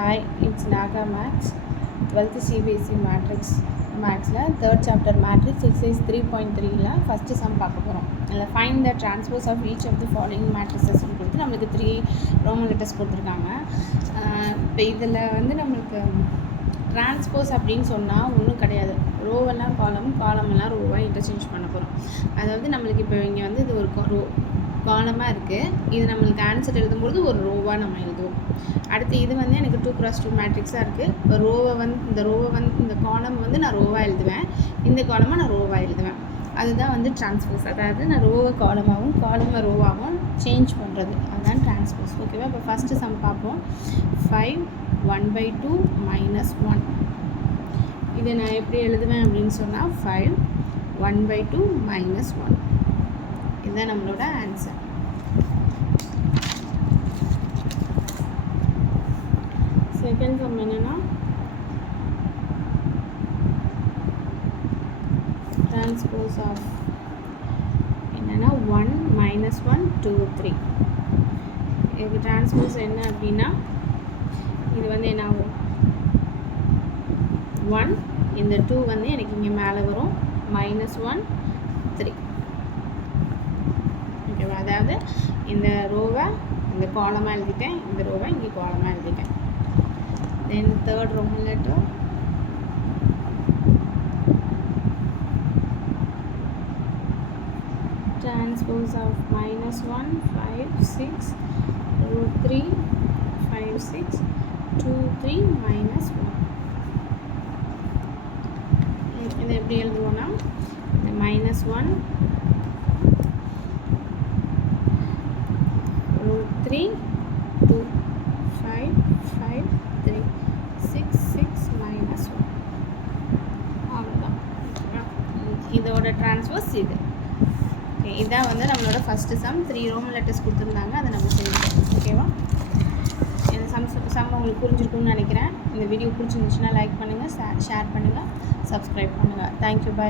Hi, it's Naga Max, 12th CBSE Maths 3rd chapter Matrix exercise 3.3 first sum பார்க்க போகிறோம். அதில் find the transpose of each of the following matrices கொடுத்து நம்மளுக்கு 3 Roman letters கொடுத்துருக்காங்க. இப்போ இதில் நம்மளுக்கு டிரான்ஸ்போஸ் அப்படின்னு சொன்னால் ஒன்றும் கிடையாது. ரோவெல்லாம் காலமெல்லாம் ரோவாக இன்டர்சேஞ்ச் பண்ண போகிறோம். அதாவது நம்மளுக்கு இப்போ இங்கே இது ஒரு காலமாக இருக்குது. இது நம்மளுக்கு ஆன்சர் எழுதும்போது ஒரு ரோவாக நம்ம எழுதுவோம். அடுத்து இது எனக்கு 2x2 மேட்ரிக்ஸாக இருக்குது. இப்போ இந்த காலம் நான் ரோவாக எழுதுவேன், இந்த காலமாக நான் ரோவாக எழுதுவேன். அதுதான் டிரான்ஸ்போஸ். அதாவது நான் ரோவை காலமை ரோவாகவும் சேஞ்ச் பண்ணுறது, அதுதான் டிரான்ஸ்போஸ். ஓகேவா? இப்போ ஃபஸ்ட்டு சம் பார்ப்போம். 5 1/2 - 1. இதை நான் எப்படி எழுதுவேன் அப்படின்னு சொன்னால் 5 1/2 - 1. இதுதான் நம்மளோட ஆன்சர். செகண்ட் சம் என்னன்னா டிரான்ஸ்போஸ் ஆஃப் 1 - 1 2 3. இதுக்கு டிரான்ஸ்போஸ் என்ன அப்படின்னா இது என்ன ஆகும், 1 இந்த 2 எனக்கு இங்கே மேலே வரும், -1 3. ஓகேவா? அதாவது இந்த ரோவை இந்த காலமாக எழுதிட்டேன், இந்த ரோவை இங்கே காலமாக எழுதிட்டேன். Then third Roman letter, transpose of -1 5 6 √3 5 6 2 3 -1. இதை எப்படி எழுதுவோம்னா இந்த -1 √3 2 5 5 3 6 6 -1. அவ்வளோதான். இதோட டிரான்ஸ்போஸ் இது. ஓகே, இதான் நம்மளோட ஃபஸ்ட்டு சம். 3 ரோமன் லெட்டர்ஸ் கொடுத்துருந்தாங்க, அதை நம்ம செஞ்சோம். ஓகேவா? இந்த சம் உங்களுக்கு புரிஞ்சிருக்குன்னு நினைக்கிறேன். இந்த வீடியோ பிடிச்சிருந்துச்சுன்னா லைக் பண்ணுங்கள், ஷேர் பண்ணுங்கள், சப்ஸ்கிரைப் பண்ணுங்கள். தேங்க்யூ, பாய்.